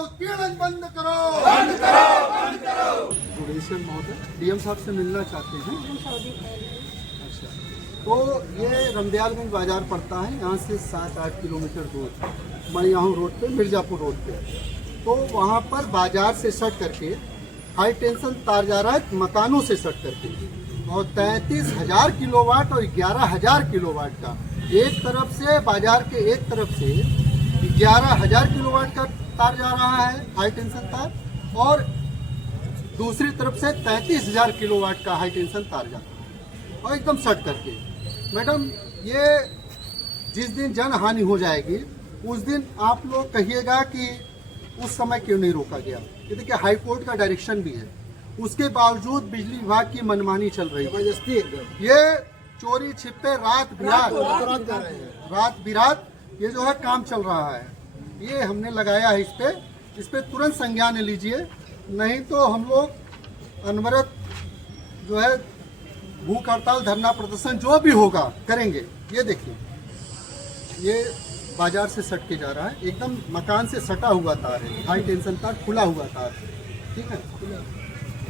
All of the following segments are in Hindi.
उत्पीड़न बंद करो। जुडिशियल महोदय डीएम साहब से मिलना चाहते हैं। अच्छा, तो ये रमदयालगंज बाजार पड़ता है, यहाँ से 7-8 किलोमीटर दूर मणियाहू रोड पे, मिर्जापुर रोड पे। तो वहाँ पर बाजार से सट करके हाई टेंशन तार जा रहा है, मकानों से सट करके, और 33,000 किलोवाट और 11,000 किलोवाट का, एक तरफ से बाजार के एक तरफ से 11,000 किलोवाट का तार जा रहा है, हाई टेंशन तार, और दूसरी तरफ से 33,000 किलोवाट का हाई टेंशन तार जा रहा है, और एकदम सट करके। मैडम, ये जिस दिन जन हानि हो जाएगी उस दिन आप लोग कहिएगा कि उस समय क्यों नहीं रोका गया। ये देखिए, हाई कोर्ट का डायरेक्शन भी है, उसके बावजूद बिजली विभाग की मनमानी चल रही है। ये चोरी छिपे रात बिरात ये जो है काम चल रहा है। ये हमने लगाया है, इस पे तुरंत संज्ञान लीजिए, नहीं तो हम लोग अनवरत जो है भूख हड़ताल, धरना प्रदर्शन जो भी होगा करेंगे। ये देखिए, ये बाजार से सट के जा रहा है, एकदम मकान से सटा हुआ तार है, हाई टेंशन तार, खुला हुआ तार, ठीक है।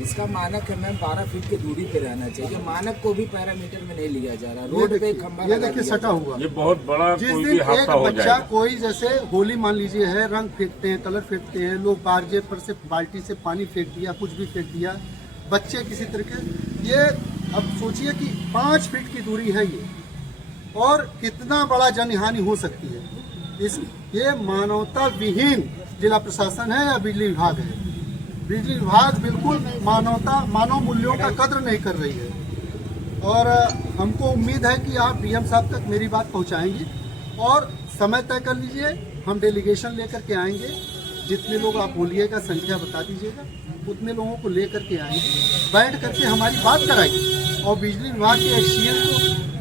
इसका मानक है मैम 12 फीट की दूरी पे रहना चाहिए, मानक को भी पैरामीटर में नहीं लिया जा रहा। रोड पे खंभा, ये देखिए सटा हुआ, ये बहुत बड़ा। जिस दिन एक बच्चा कोई जैसे होली मान लीजिए है, रंग फेंकते हैं, कलर फेंकते हैं लोग, बारजे पर से बाल्टी से पानी फेंक दिया, कुछ भी फेंक दिया, बच्चे किसी तरीके, ये अब सोचिए कि 5 फीट की दूरी है ये, और कितना बड़ा जनहानि हो सकती है। ये मानवता विहीन जिला प्रशासन है या बिजली विभाग है। बिजली विभाग बिल्कुल मानव मूल्यों का कद्र नहीं कर रही है, और हमको उम्मीद है कि आप डीएम साहब तक मेरी बात पहुंचाएंगे, और समय तय कर लीजिए, हम डेलीगेशन लेकर के आएंगे। जितने लोग आप बोलिएगा, संख्या बता दीजिएगा, उतने लोगों को लेकर के आएंगे, बैठ करके हमारी बात कराएंगे, और बिजली विभाग के एक्सीएम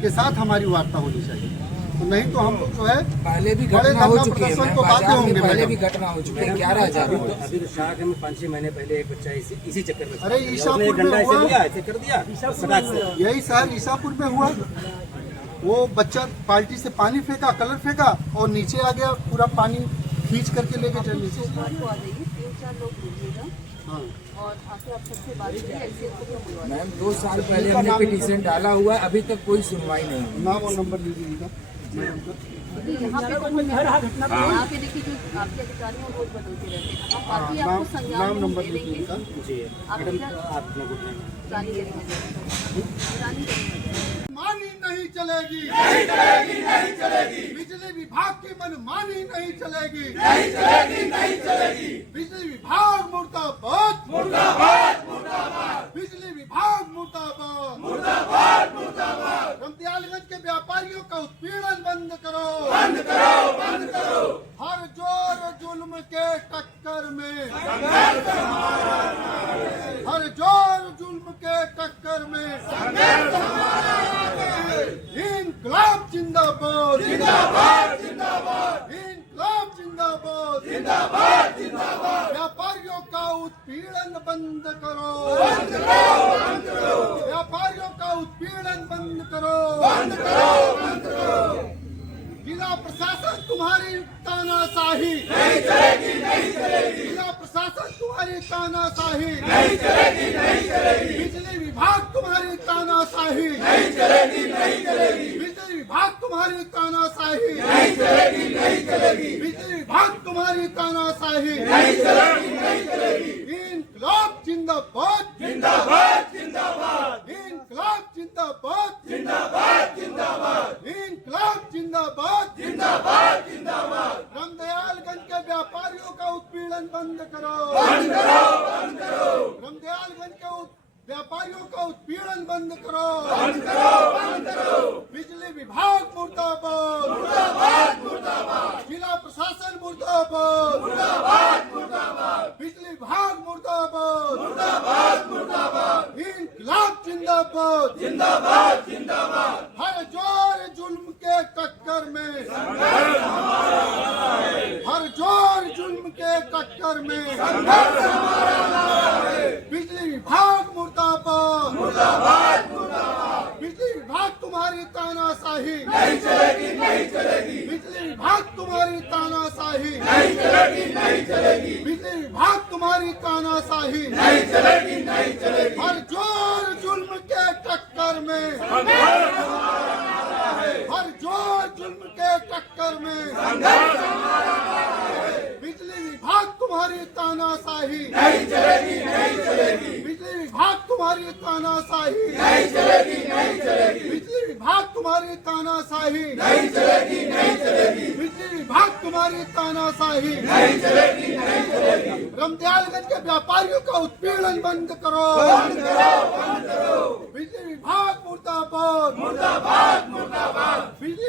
के साथ हमारी वार्ता होनी चाहिए। तो नहीं तो हम लोग जो है पहले भी घटना हो चुकी है, तो बातें होंगे, पहले भी घटना हो चुकी है। 11,000 अभी तो शाह में 5-6 महीने पहले एक बच्चा इसी चक्कर में, अरे ईसापुर में हुआ, ऐसे कर दिया, यही शहर ईसापुर में हुआ। वो बच्चा बाल्टी से पानी फेंका, कलर फेंका, और नीचे आ गया, पूरा पानी खींच करके लेके चल नीचे। हाँ, और आके आप सबसे बात करिए, ऐसे मैम 2 साल पहले हमने पिटीशन डाला हुआ है, अभी तक कोई सुनवाई नहीं। नाम और नंबर लीजिएगा। यहाँ पे देखिए, जो आपके अधिकारी हैं वो बदलते रहते हैं, हम बाकी आपको संज्ञान नाम नंबर लेंगे, लीजिएगा। मानी नहीं चलेगी, बिजली विभाग की मनमानी नहीं चलेगी, बिजली विभाग मुर्दाबाद, बिजली विभाग मुर्दाबाद, रमदयालगंज के व्यापारियों का उत्पीड़न बंद करो। हर जोर जुल्म के टक्कर में, हर जोर जुल्म के टक्कर में इनकलाब जिंदाबाद, इनकलाब जिंदाबाद, व्यापारियों का उत्पीड़न बंद करो, व्यापारियों का उत्पीड़न बंद करो। जिला प्रशासन तुम्हारी तानाशाही नहीं चलेगी, जिला प्रशासन तुम्हारी तानाशाही नहीं चलेगी, बिजली विभाग तुम्हारी तानाशाही नहीं चलेगी, बिजली विभाग तुम्हारी तानाशाही नहीं चलेगी, बिजली विभाग तुम्हारी तानाशाही नहीं चलेगी। इनकलाब जिंदाबाद, इनकलाब जिंदाबाद, इनकलाब जिंदाबाद, रमदयालगंज के व्यापारियों का उत्पीड़न बंद करो, रमदयालगंज के व्यापारियों का उत्पीड़न बंद करो, बिजली विभाग मुर्दाबाद, जिला प्रशासन मुर्दाबाद, बिजली विभाग मुर्दाबाद, इनकलाब जिंदाबाद, हर जोर जुल्म के टक्कर में, हर जोर जुल्म के टक्कर में बिजली विभाग मुर्दाबाद, बिजली विभाग तुम्हारी तानाशाही नहीं चलेगी, नहीं चलेगी। बिजली विभाग तुम्हारी तानाशाही नहीं चलेगी, नहीं चलेगी। बिजली विभाग तुम्हारी तानाशाही नहीं चलेगी, नहीं चलेगी। हर जोर जुल्म के टक्कर में, हर जोर जुल्म के टक्कर में बिजली विभाग तुम्हारी तानाशाही नहीं चलेगी, नहीं चलेगी। बिजली विभाग तुम्हारी तानाशाही नहीं चलेगी, नहीं चलेगी। बिजली विभाग तुम्हारी तानाशाही नहीं चलेगी, नहीं चलेगी। बिजली विभाग तुम्हारी तानाशाही नहीं चलेगी, नहीं चलेगी। रमदयालगंज के व्यापारियों का उत्पीड़न बंद करो, बंद करो, बंद करो। बिजली विभाग मुर्दाबाद, मुर्दाबाद, मुर्दाबाद। बिजली